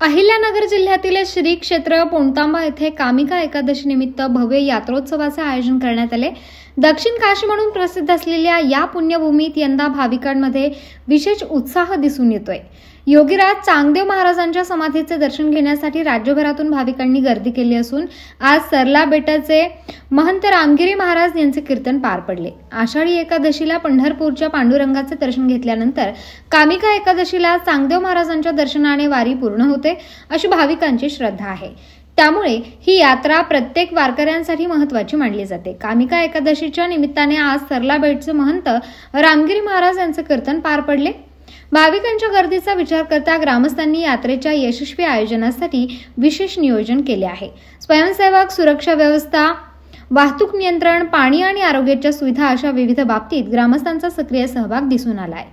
अहिल्यानगर जिल्ह्यातील श्री क्षेत्र पोणतांबा येथे कामिका एकादशी निमित्त भव्य यात्रोत्सवाचे आयोजन करण्यात आले। दक्षिण काशी म्हणून प्रसिद्ध असलेल्या या पुण्यभूमीत यंदा भाविकांमध्ये विशेष उत्साह दिसून येतोय। योगीराज चांगदेव महाराजांच्या समाधीचे दर्शन घेण्यासाठी राज्यभरातून भाविकांनी गर्दी केली असून आज सरला बेटाचे महंत रामगिरी महाराज यांचे कीर्तन पार पडले। आषाढी एकादशीला पंढरपूरच्या पांडुरंगाचे दर्शन घेतल्यानंतर कामिका एकादशीला चांगदेव महाराजांच्या दर्शनाने वारी पूर्ण होते अशी भाविकांची श्रद्धा आहे। त्यामुळे ही यात्रा प्रत्येक वारकऱ्यांसाठी महत्त्वाची मानली जाते। कामिका एकादशीच्या निमित्ताने आज सरला बेटचे महंत रामगिरी महाराज यांचे कीर्तन पार पडले। भाविकांच्या गर्दीचा विचार करता ग्रामस्थांनी यात्रेच्या यशस्वी आयोजनासाठी विशेष नियोजन केले आहे। स्वयंसेवक, सुरक्षा व्यवस्था, वाहतूक नियंत्रण, पाणी आणि आरोग्याच्या सुविधा अशा विविध बाबतीत ग्रामस्थांचा सक्रिय सहभाग दिसून आलाय।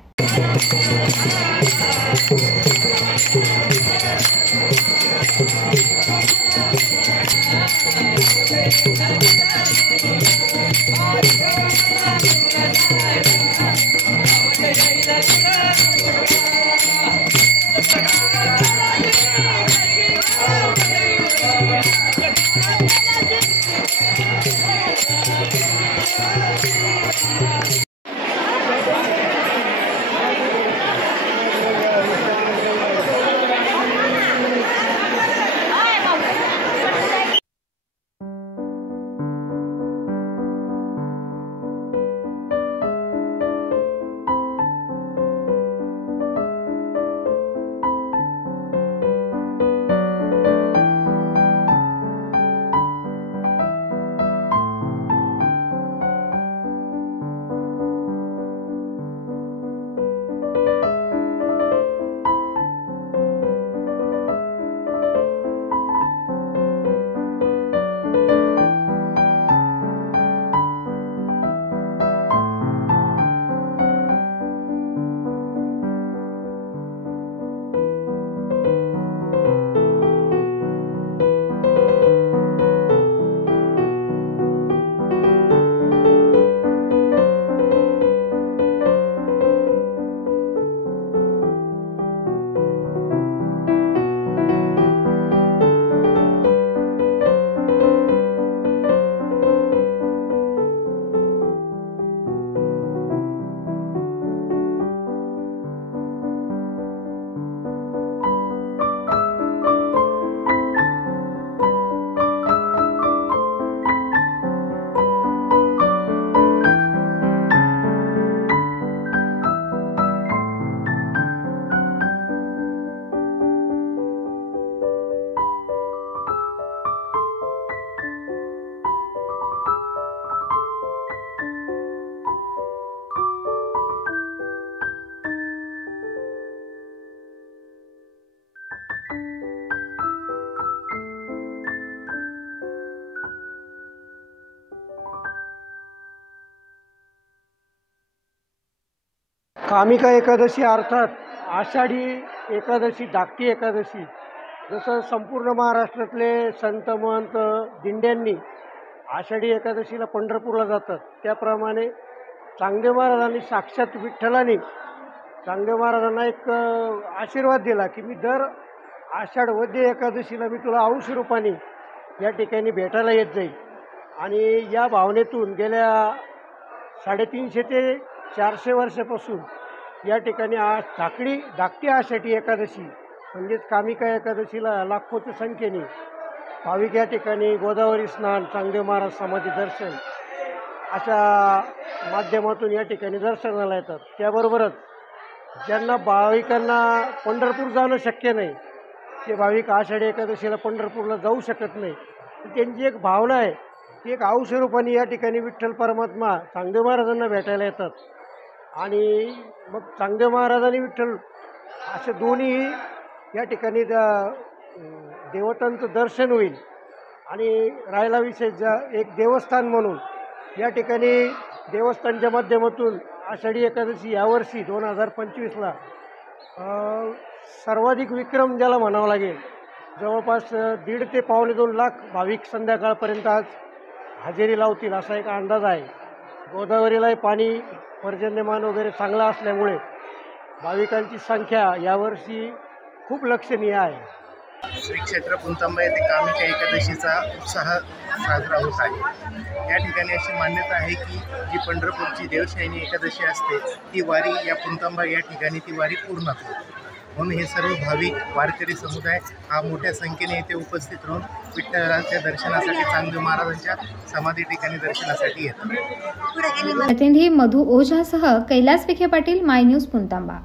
कामिका एकादशी अर्थात आषाढी एकादशी, धाकटी एकादशी, जसं संपूर्ण महाराष्ट्रातले संत महंत दिंड्यांनी आषाढी एकादशीला पंढरपूरला जातात, त्याप्रमाणे चांगदेव महाराजांनी साक्षात विठ्ठलाने चांगदेव महाराजांना एक आशीर्वाद दिला की मी दर आषाढ वद्य एकादशीला मी तुला अंश रूपाने या ठिकाणी भेटायला येत जाईल। आणि या भावनेतून गेल्या 350 ते 400 वर्षापासून या ठिकाणी आज धाकटी आषाढी एकादशी म्हणजेच कामिका एकादशीला लाखोच्या संख्येने भाविक या ठिकाणी गोदावरी स्नान, चांगदेव महाराज समाधी दर्शन अशा माध्यमातून या ठिकाणी दर्शनाला येतात। त्याबरोबरच ज्यांना भाविकांना पंढरपूर जाणं शक्य नाही, ते भाविक आषाढी एकादशीला पंढरपूरला जाऊ शकत नाही, त्यांची एक भावना आहे ती एक अंश रूपाने या ठिकाणी विठ्ठल परमात्मा चांगदेव महाराजांना भेटायला येतात। आणि मग चांगदेव महाराज आणि विठ्ठल असे दोन्ही या ठिकाणी देवतांचं दर्शन होईल। आणि राहिला विषय एक देवस्थान म्हणून या ठिकाणी देवस्थानच्या माध्यमातून आषाढी एकादशी यावर्षी 2025ला सर्वाधिक विक्रम ज्याला म्हणावं लागेल, जवळपास 1.5 ते 2.25 लाख भाविक संध्याकाळपर्यंत आज हजेरी लावतील असा एक अंदाज आहे। गोदावरीला पाणी पर्जन्यमान वगैरे चांगला असल्यामुळे भाविकांची संख्या यावर्षी खूप लक्षणीय आहे। श्री क्षेत्र पुणतांबा येथे कामिका एकादशीचा उत्साह साजरा होत आहे। या ठिकाणी अशी मान्यता आहे की जी पंढरपूरची देवशाहिनी एकादशी असते ती वारी या पुणतांबा या ठिकाणी ती वारी पूर्ण होते। म्हणून हे सर्व भाविक वारकरी समुदाय हा मोठ्या संख्येने येथे उपस्थित राहून विठ्ठलाच्या दर्शनासाठी चांगदेव महाराजांच्या समाधी ठिकाणी दर्शनासाठी येतात। प्रतिनिधी मधु ओझासह कैलास विखे पाटील, माय न्यूज पुणतांबा।